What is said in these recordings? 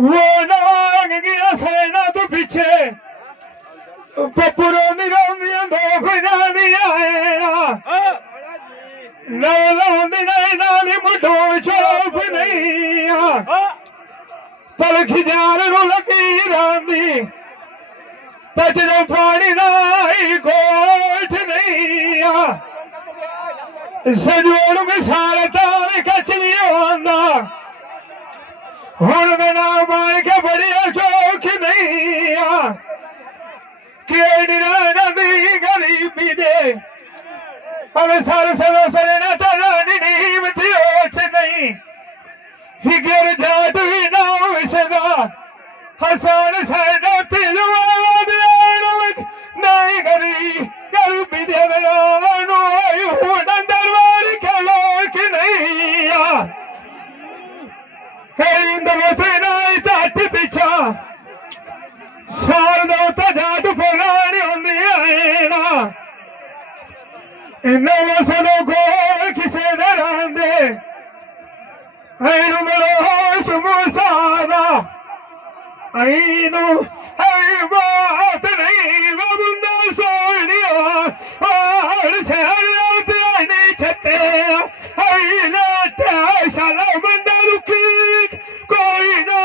वो नवांग गया सेना तो पीछे पपुरो निरोंदियां दो खुजानियां ना नौलांदी नहीं नाली मुठो चोप नहीं पल खिजार रू लगी रांदी पचरो पानी नाई गोठ नहीं सजोड़ मिसाल तार कचली आंदा हुण मेरा मान के बड़ी चौक नहीं नदी गरीबी दे अब सर सरो सरे न तरानी नीम थियोच नहीं हिगर जाट भी नाम विसदा हसान साइडा तिलवाला दियानो नहीं गरीबी दे बनानो आयु दरबार के लोक नहीं पीछा शारदा जाट पुरानी होंगी ना इनो को किसे दे मिलो चमुसादा बात नहीं बंदा सोनिया नहीं छते शाला बंदा रुकी कोई ना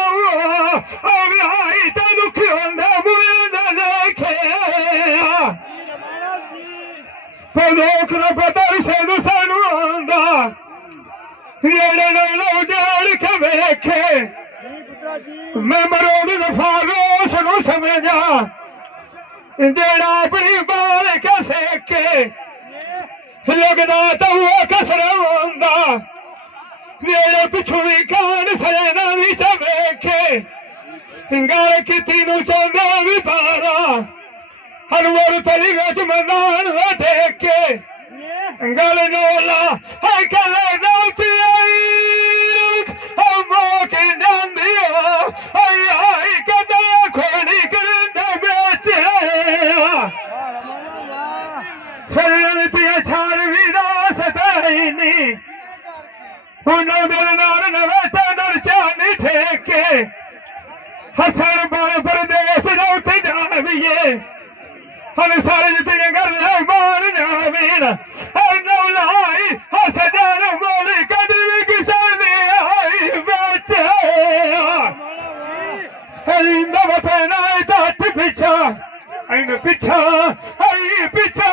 आई तो दुखी होंदा मुझे देखे लोक न पता सानू सानू आंदा जेड़े लो जेड़ के वेखे मैं मरोड़ फारोश नू समझा जेड़ा अपनी बाल के सेके लगदा तो वो कसरा आंदा मेरे पिछू भी कान सैना भी चवेखे गल की तीनों चौंदा भी पारा हर मोर तली विच मैदान टेके गल नोला है कले नौती आई मौके जांदी आई आई कदा खोड़ी करंदा बेच शरण दिया छाड़ भी रासत नहीं चांदी ठेके हसन बड़ प्रदेश जाते जाविए हम सारे जितने घर मान जामीन नौलाई हसदार मोली कभी भी किसान आई बेच पीछा पीछा पीछा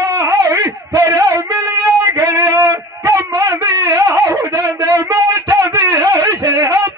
तेरे मिलिया गलिया कम दिया माता दिया शहर